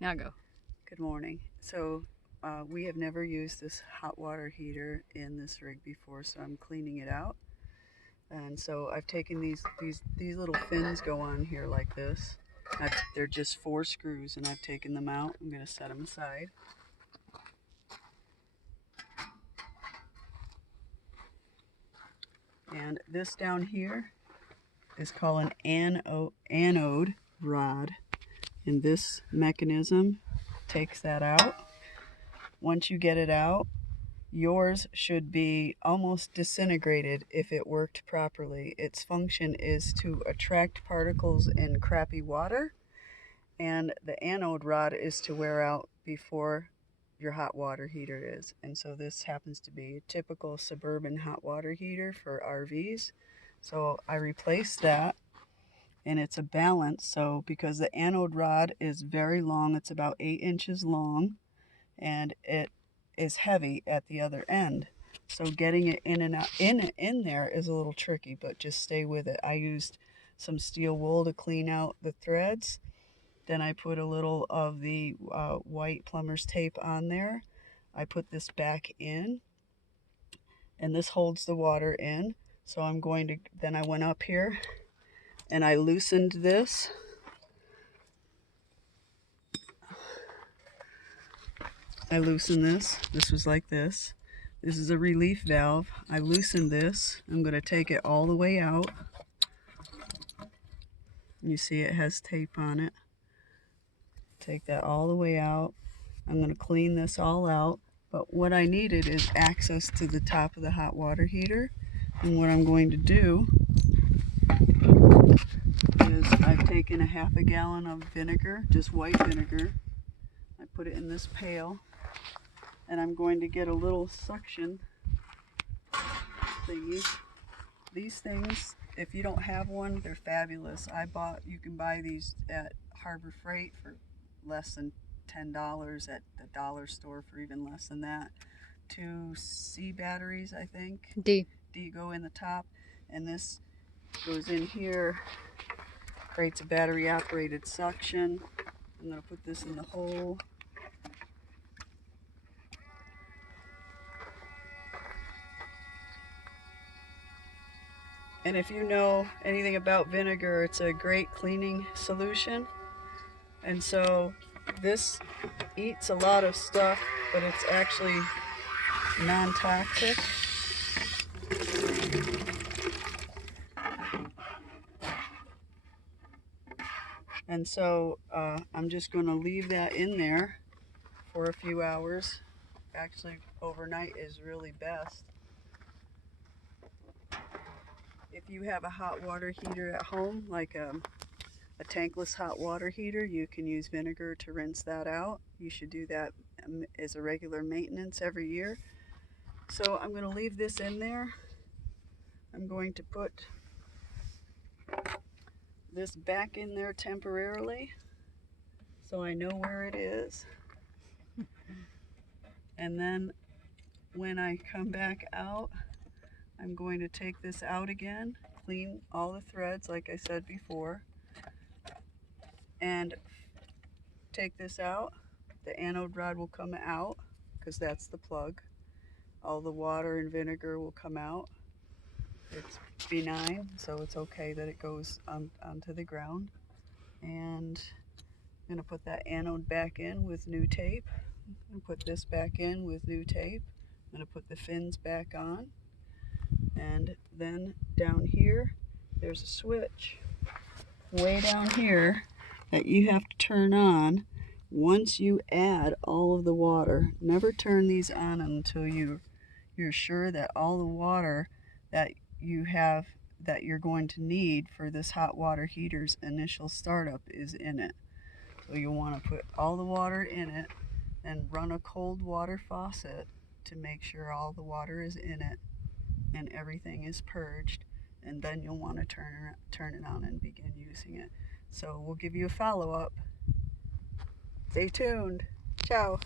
Now go. Good morning. So we have never used this hot water heater in this rig before, so I'm cleaning it out. And so I've taken these little fins go on here like this. They're just 4 screws, and I've taken them out. I'm going to set them aside. And this down here is called an anode rod, and this mechanism takes that out. Once you get it out, yours should be almost disintegrated if it worked properly. Its function is to attract particles in crappy water, and the anode rod is to wear out before your hot water heater is. And so this happens to be a typical suburban hot water heater for RVs. So I replaced that, and it's a balance. So because the anode rod is very long, it's about 8 inches long, and it is heavy at the other end. So getting it in and out in there is a little tricky, but just stay with it. I used some steel wool to clean out the threads. Then I put a little of the white plumber's tape on there. I put this back in, and this holds the water in. So I'm going to, then I went up here and I loosened this. I loosened this. This was like this. This is a relief valve. I loosened this. I'm going to take it all the way out. You see it has tape on it. Take that all the way out. I'm going to clean this all out. But what I needed is access to the top of the hot water heater. And what I'm going to do is I've taken a half a gallon of vinegar, just white vinegar. I put it in this pail. And I'm going to get a little suction thingy. These things, if you don't have one, they're fabulous. You can buy these at Harbor Freight for less than $10, at the dollar store for even less than that. 2 C batteries, I think. D go in the top, and this goes in here, creates a battery operated suction. I'm going to put this in the hole. And if you know anything about vinegar, it's a great cleaning solution. And so this eats a lot of stuff, but it's actually non-toxic. And so I'm just going to leave that in there for a few hours. Actually, overnight is really best. If you have a hot water heater at home, like a tankless hot water heater, you can use vinegar to rinse that out. You should do that as a regular maintenance every year. So I'm going to leave this in there. I'm going to put this back in there temporarily so I know where it is. And then when I come back out, I'm going to take this out again, clean all the threads like I said before, and take this out. The anode rod will come out because that's the plug. All the water and vinegar will come out. It's benign, so it's okay that it goes onto the ground. And I'm going to put that anode back in with new tape. I'm going to put this back in with new tape. I'm going to put the fins back on. And then down here, there's a switch way down here that you have to turn on once you add all of the water. Never turn these on until you're sure that all the water that you have, that you're going to need for this hot water heater's initial startup, is in it. So you'll want to put all the water in it and run a cold water faucet to make sure all the water is in it and everything is purged, and then you'll want to turn it on and begin using it. So we'll give you a follow-up. Stay tuned. Ciao.